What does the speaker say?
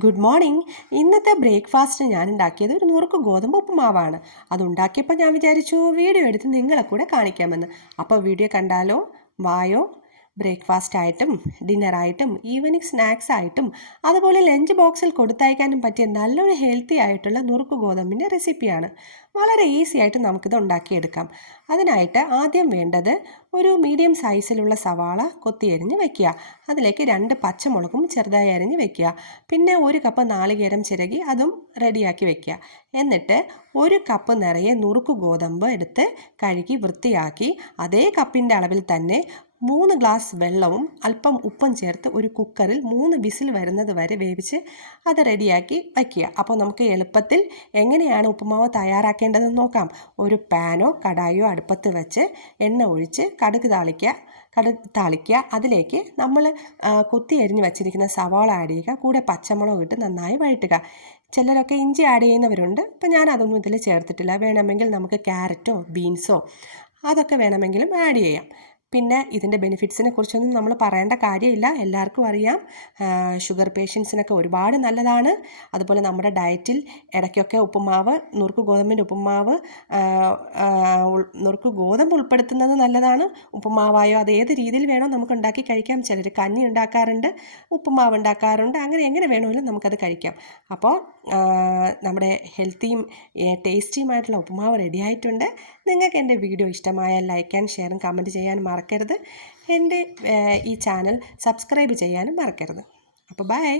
Good morning. ഇന്നത്തെ breakfast ഞാൻ ഉണ്ടാക്കിയത് ഒരു നുറുക്ക് ഗോതമ്പ് ഉപ്പുമാവാണ്. അതുണ്ടാക്കിയപ്പോൾ ഞാൻ വിചാരിച്ചു വീഡിയോ എടുത്ത് നിങ്ങളെ കൂടെ കാണിക്കാമെന്ന്. അപ്പോൾ വീഡിയോ കണ്ടാലോ? വായോ. ബ്രേക്ക്ഫാസ്റ്റ് ആയിട്ടും ഡിന്നറായിട്ടും ഈവനിങ് സ്നാക്സ് ആയിട്ടും അതുപോലെ ലഞ്ച് ബോക്സിൽ കൊടുത്തയക്കാനും പറ്റിയ നല്ലൊരു ഹെൽത്തി ആയിട്ടുള്ള നുറുക്ക് ഗോതമ്പിൻ്റെ റെസിപ്പിയാണ്. വളരെ ഈസി ആയിട്ട് നമുക്കിത് ഉണ്ടാക്കിയെടുക്കാം. അതിനായിട്ട് ആദ്യം വേണ്ടത് ഒരു മീഡിയം സൈസിലുള്ള സവാള കൊത്തിയരിഞ്ഞ് വെക്കുക. അതിലേക്ക് 2 പച്ചമുളകും ചെറുതായി അരിഞ്ഞ് വെക്കുക. പിന്നെ 1 കപ്പ് നാളികേരം ചിരകി അതും റെഡിയാക്കി വെക്കുക. എന്നിട്ട് 1 കപ്പ് നിറയെ നുറുക്ക് ഗോതമ്പ് എടുത്ത് കഴുകി വൃത്തിയാക്കി അതേ കപ്പിൻ്റെ അളവിൽ തന്നെ 3 ഗ്ലാസ് വെള്ളവും അല്പം ഉപ്പും ചേർത്ത് ഒരു കുക്കറിൽ 3 വിസിൽ വരുന്നത് വരെ വേവിച്ച് അത് റെഡിയാക്കി വയ്ക്കുക. അപ്പോൾ നമുക്ക് എളുപ്പത്തിൽ എങ്ങനെയാണ് ഉപ്പുമാവ് തയ്യാറാക്കേണ്ടതെന്ന് നോക്കാം. ഒരു പാനോ കടായോ അടുപ്പത്ത് വെച്ച് എണ്ണ ഒഴിച്ച് കടുക് താളിക്കുക. അതിലേക്ക് നമ്മൾ കൊത്തി അരിഞ്ഞ് വച്ചിരിക്കുന്ന സവാള ആഡ് ചെയ്യുക. കൂടെ പച്ചമുളക് ഇട്ട് നന്നായി വഴറ്റുക. ചിലരൊക്കെ ഇഞ്ചി ആഡ് ചെയ്യുന്നവരുണ്ട്. ഇപ്പം ഞാൻ അതൊന്നും ഇതിൽ ചേർത്തിട്ടില്ല. വേണമെങ്കിൽ നമുക്ക് ക്യാരറ്റോ ബീൻസോ അതൊക്കെ വേണമെങ്കിലും ആഡ് ചെയ്യാം. പിന്നെ ഇതിൻ്റെ ബെനിഫിറ്റ്സിനെ കുറിച്ചൊന്നും നമ്മൾ പറയേണ്ട കാര്യമില്ല, എല്ലാവർക്കും അറിയാം. ഷുഗർ പേഷ്യൻസിനൊക്കെ ഒരുപാട് നല്ലതാണ്. അതുപോലെ നമ്മുടെ ഡയറ്റിൽ ഇടയ്ക്കൊക്കെ ഉപ്പുമാവ്, നുറുക്ക് ഗോതമ്പിൻ്റെ ഉപ്പുമാവ്, നുറുക്ക് ഗോതമ്പ് ഉൾപ്പെടുത്തുന്നത് നല്ലതാണ്. ഉപ്പുമാവായോ അത് ഏത് രീതിയിൽ വേണോ നമുക്ക് ഉണ്ടാക്കി കഴിക്കാം. ചിലർ കഞ്ഞി ഉണ്ടാക്കാറുണ്ട്, ഉപ്പുമാവ് ഉണ്ടാക്കാറുണ്ട്. അങ്ങനെ എങ്ങനെ വേണമെങ്കിലും നമുക്കത് കഴിക്കാം. അപ്പോൾ നമ്മുടെ ഹെൽത്തിയും ടേസ്റ്റിയുമായിട്ടുള്ള ഉപ്പുമാവ് റെഡി ആയിട്ടുണ്ട്. നിങ്ങൾക്ക് എൻ്റെ വീഡിയോ ഇഷ്ടമായാൽ ലൈക്ക് ആൻഡ് ഷെയറും കമൻറ്റ് ചെയ്യാനും മറക്കരുത്. എൻ്റെ ഈ ചാനൽ സബ്സ്ക്രൈബ് ചെയ്യാനും മറക്കരുത്. അപ്പോൾ ബൈ.